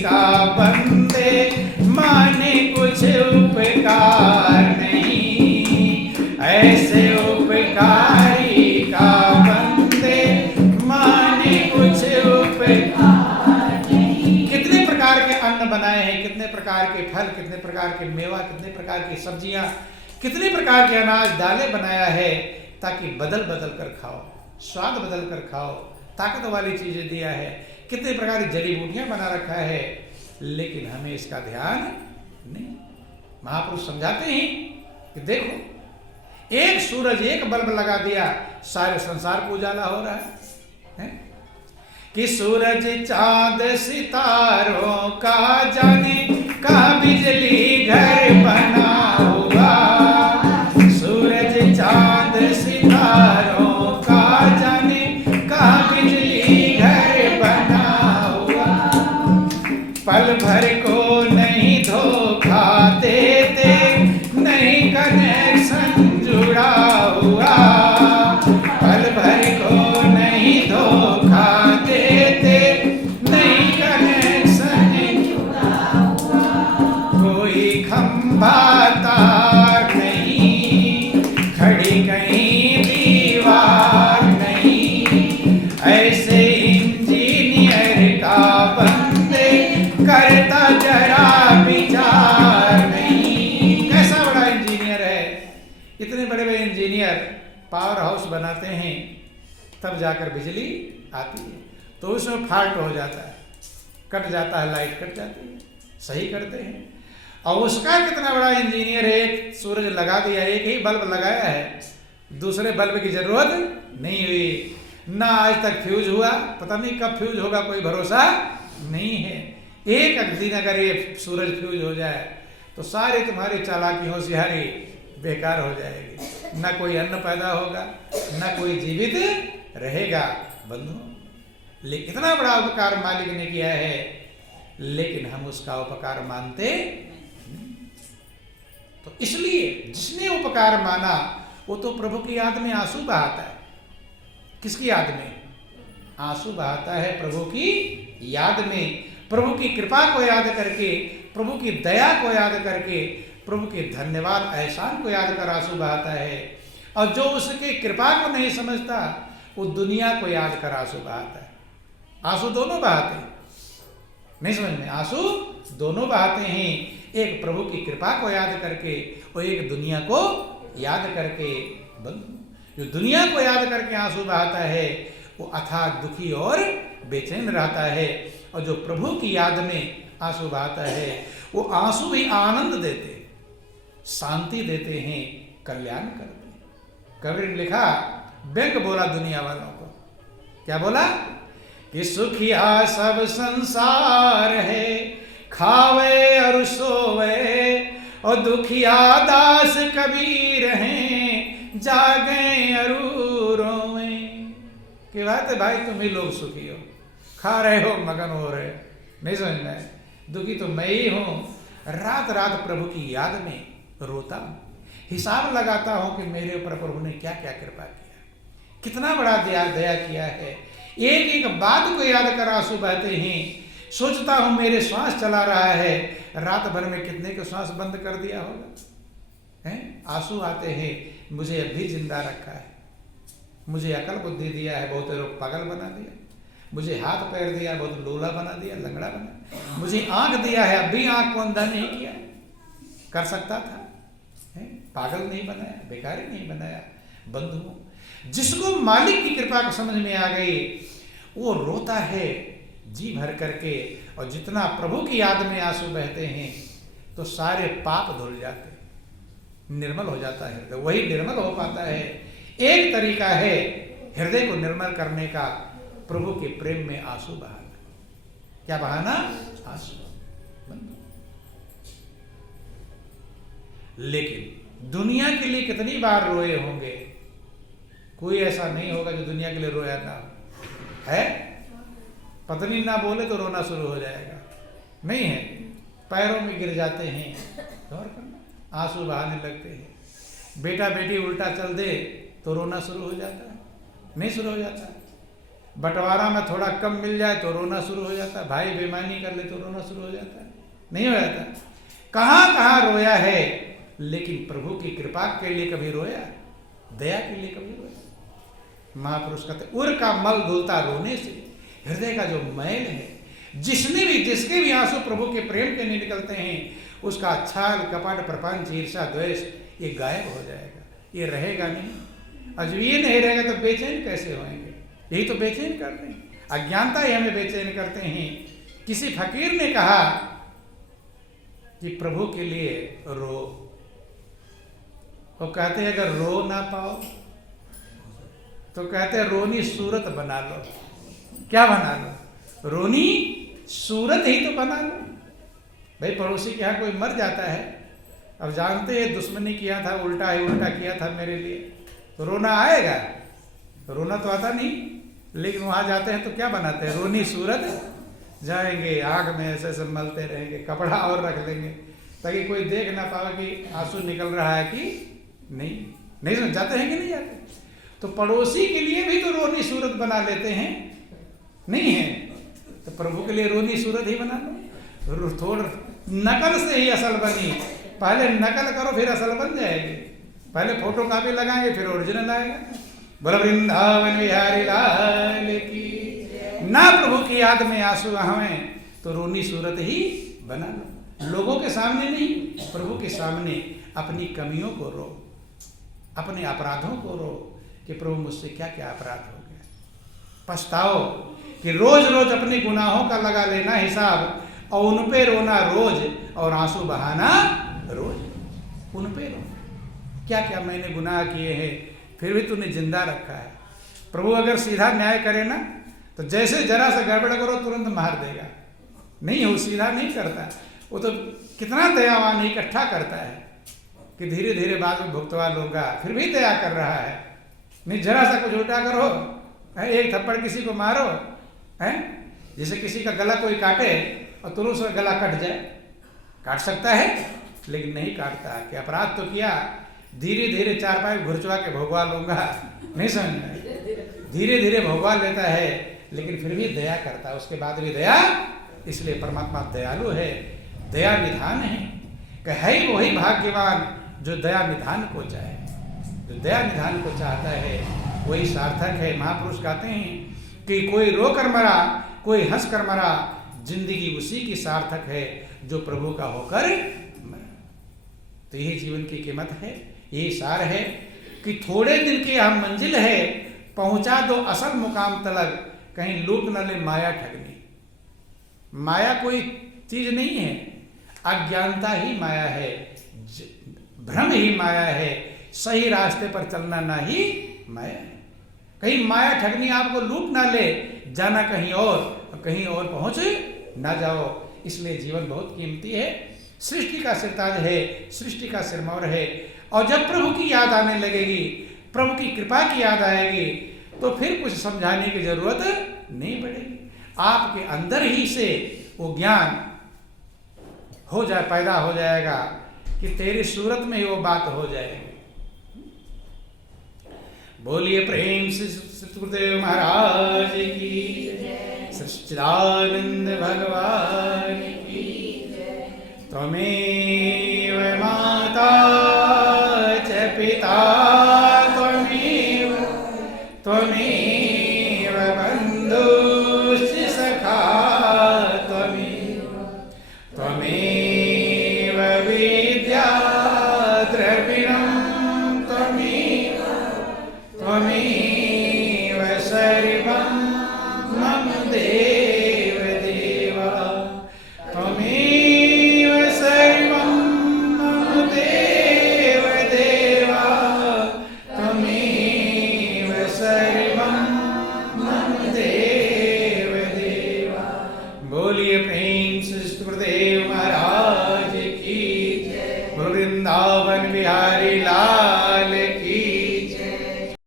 का बंदे माने कुछ उपकार नहीं, ऐसे उपकारी का बंदे माने कुछ उपकार नहीं। कितने प्रकार के अन्न बनाए हैं, कितने प्रकार के फल, कितने प्रकार के मेवा, कितने प्रकार की सब्जियां, कितने प्रकार के अनाज दालें बनाया है, ताकि बदल बदल कर खाओ, स्वाद बदल कर खाओ, ताकत वाली चीजें दिया है, कितने प्रकार की जड़ी बूटियां बना रखा है, लेकिन हमें इसका ध्यान नहीं। महापुरुष समझाते हैं कि देखो, एक सूरज, एक बल्ब लगा दिया, सारे संसार को उजाला हो रहा है? कि सूरज चांद सितारों का जाने का बिजली घर बना हुआ, सूरज चांद सितारों का जाने का बिजली घर बना हुआ, पल भर को नहीं धोखा देते, नहीं कनेक्शन जुड़ा हुआ, पल भर को नहीं धोखा देते, नहीं कनेक्शन जुड़ा हुआ, कोई खंभा तार नहीं, खड़ी कहीं दीवार नहीं, ऐसे इंजीनियर का बंदे करता जरा विचार नहीं। कैसा बड़ा इंजीनियर है, इतने बड़े बड़े इंजीनियर पावर हाउस बनाते हैं, तब जाकर बिजली आती है, तो उसमें फाल्ट हो जाता है, कट जाता है, लाइट कट जाती है, सही करते हैं। और उसका कितना बड़ा इंजीनियर है, एक सूरज लगा दिया, एक ही बल्ब लगाया है, दूसरे बल्ब की जरूरत नहीं हुई, ना आज तक फ्यूज हुआ, पता नहीं कब फ्यूज होगा, कोई भरोसा नहीं है। एक दिन अगर ये सूरज फ्यूज हो जाए तो सारे तुम्हारी चालाकी होशियारी बेकार हो जाएगी, ना कोई अन्न पैदा होगा, ना कोई जीवित रहेगा। बंधु, लेकिन इतना बड़ा उपकार मालिक ने किया है, लेकिन हम उसका उपकार मानते नहीं। तो इसलिए जिसने उपकार माना वो तो प्रभु की याद में आंसू बहाता है। किसकी याद में? आंसू बहाता है प्रभु की याद में, प्रभु की कृपा को याद करके, प्रभु की दया को याद करके, प्रभु के धन्यवाद एहसान को याद कर आंसू बहाता है। और जो उसके कृपा को नहीं समझता वो दुनिया को याद कर आंसू बहाता है। आंसू दोनों बहाते हैं, नहीं समझ में? आंसू दोनों बहाते हैं, एक प्रभु की कृपा को याद करके और एक दुनिया को याद करके। बंधु, जो दुनिया को याद करके आंसू बहाता है वो अथाह दुखी और बेचैन रहता है, और जो प्रभु की याद में आंसू बहाता है वो आंसू भी आनंद देते, शांति देते हैं, कल्याण करते हैं। कबीर ने लिखा, बैंक बोला दुनिया वालों को, क्या बोला? कि सुखिया सब संसार है, खावे और सोवे, और दुखिया दास कबीर हैं, जागे और रोवे। कि बात है भाई, तुम ही लोग सुखी हो, खा रहे हो, मगन हो रहे, नहीं समझना है? दुखी तो मैं ही हूं, रात रात प्रभु की याद में रोता हूं, हिसाब लगाता हूं कि मेरे ऊपर प्रभु ने क्या क्या कृपा किया, कितना बड़ा दया किया है। एक एक बात को याद कर आंसू बहते हैं। सोचता हूं मेरे श्वास चला रहा है, रात भर में कितने के श्वास बंद कर दिया होगा, हैं? आंसू आते हैं, मुझे अभी जिंदा रखा है, मुझे अकल बुद्धि दिया है, बहुत लोग पागल बना दिया, मुझे हाथ पैर दिया, बहुत लूला बना दिया, लंगड़ा बना, मुझे आंख दिया है, अभी आंख को अंधा नहीं किया, कर सकता था, है? पागल नहीं बनाया, बेकारी नहीं बनाया। बंधुओं, जिसको मालिक की कृपा को समझ में आ गई वो रोता है जी भर करके, और जितना प्रभु की याद में आंसू बहते हैं तो सारे पाप धुल जाते, निर्मल हो जाता है हृदय, वही निर्मल हो पाता है। एक तरीका है हृदय को निर्मल करने का, प्रभु के प्रेम में आंसू बहाना। क्या बहाना? आंसू। लेकिन दुनिया के लिए कितनी बार रोए होंगे? कोई ऐसा नहीं होगा जो दुनिया के लिए रोया ना हो, है? पत्नी ना बोले तो रोना शुरू हो जाएगा, नहीं है? पैरों में गिर जाते हैं, गौर करना, आंसू बहाने लगते हैं। बेटा बेटी उल्टा चल दे तो रोना शुरू हो जाता है, नहीं शुरू हो जाता है? बंटवारा में थोड़ा कम मिल जाए तो रोना शुरू हो जाता है, भाई बेईमानी कर ले तो रोना शुरू हो जाता है, नहीं हो जाता। कहाँ कहाँ रोया है, लेकिन प्रभु की कृपा के लिए कभी रोया, दया के लिए कभी रोया। महापुरुष कहते उर का मल धुलता रोने से, हृदय का जो मैल है, जिसके भी आंसू प्रभु के प्रेम के नहीं निकलते हैं, उसका छाल कपट प्रपंच ईर्षा द्वेष ये गायब हो जाएगा, ये रहेगा नहीं। और जब ये नहीं रहेगा तो बेचैन कैसे होंगे, यही तो बेचैन करते हैं, अज्ञानता ही हमें बेचैन करते हैं। किसी फकीर ने कहा कि प्रभु के लिए रो, वो कहते हैं अगर रो ना पाओ तो कहते हैं रोनी सूरत बना लो। क्या बना लो? रोनी सूरत ही तो बना लो। भाई पड़ोसी के यहाँ कोई मर जाता है, अब जानते हैं दुश्मनी किया था, उल्टा ही उल्टा किया था मेरे लिए, तो रोना आएगा? रोना तो आता नहीं, लेकिन वहां जाते हैं तो क्या बनाते हैं? रोनी सूरत जाएंगे, आग में ऐसे ऐसे मलते रहेंगे, कपड़ा और रख लेंगे ताकि कोई देख ना पाए कि आंसू निकल रहा है कि नहीं समझ जाते हैं कि नहीं जाते। तो पड़ोसी के लिए भी तो रोनी सूरत बना लेते हैं, नहीं है तो प्रभु के लिए रोनी सूरत ही बना लो। थोड़ा नकल से ही असल बनी, पहले नकल करो फिर असल बन जाएगी। पहले फोटो कॉपी लगाएंगे फिर ओरिजिनल आएगा। बोलो वृंदावन बिहारी लाल की। ना प्रभु की याद में आंसू हमें तो रोनी सूरत ही बना लो। लोगों के सामने नहीं, प्रभु के सामने अपनी कमियों को रो, अपने अपराधों को रो कि प्रभु मुझसे क्या क्या अपराध हो गया। पछताओ कि रोज रोज अपने गुनाहों का लगा लेना हिसाब और उन पे रोना रोज और आंसू बहाना रोज। उन पे रो, क्या क्या मैंने गुनाह किए हैं फिर भी तूने जिंदा रखा है। प्रभु अगर सीधा न्याय करे ना तो जैसे जरा सा गड़बड़ करो तुरंत मार देगा, नहीं वो सीधा नहीं करता, वो तो कितना दयावान इकट्ठा करता है कि धीरे धीरे बाद में भुगतवा लूंगा, फिर भी दया कर रहा है। नहीं जरा सा कुछ उल्टा करो, एक थप्पड़ किसी को मारो, है जैसे किसी का गला कोई काटे और तुरंत उसका गला कट जाए, काट सकता है लेकिन नहीं काटता कि अपराध तो किया, धीरे धीरे चार पाई घुरचवा के भोगवा लूंगा, नहीं समझ में, धीरे धीरे भोगवा लेता है लेकिन फिर भी दया करता है, उसके बाद भी दया। इसलिए परमात्मा दयालु है, दया निधान है, कि है वही भाग्यवान जो दया निधान को चाहे। जो दया निधान को चाहता है वही सार्थक है। महापुरुष कहते हैं कि कोई रो कर मरा, कोई हंस कर मरा, जिंदगी उसी की सार्थक है जो प्रभु का होकर मरा। तो यही जीवन की कीमत है, यही सार है कि थोड़े दिन की हम मंजिल है, पहुंचा दो असल मुकाम तलक, कहीं लूट न ले माया ठगनी। माया कोई चीज नहीं है, अज्ञानता ही माया है, भ्रम ही माया है, सही रास्ते पर चलना ना ही माया है। कहीं माया ठगनी आपको लूट ना ले, जाना कहीं और कहीं और पहुंच ना जाओ। इसलिए जीवन बहुत कीमती है, सृष्टि का सिरताज है, सृष्टि का सिरमौर है। और जब प्रभु की याद आने लगेगी, प्रभु की कृपा की याद आएगी, तो फिर कुछ समझाने की जरूरत नहीं पड़ेगी। आपके अंदर ही से वो ज्ञान हो जाए, पैदा हो जाएगा कि तेरी सूरत में ही वो बात हो जाएगी। बोलिए प्रेम से सतगुरुदेव महाराज की, सच्चिदानंद भगवान की। त्वमेव माता च पिता त्वमेव, त्वमेव बन्धुश्च सखा त्वमेव, त्वमेव विद्या द्रविणं त्वमेव, त्वमेव सर्वं मम देव देवा, त्वमेव सर्वं मम देव देवा, त्वमेव सर्वं मम देव देवा। बोलिए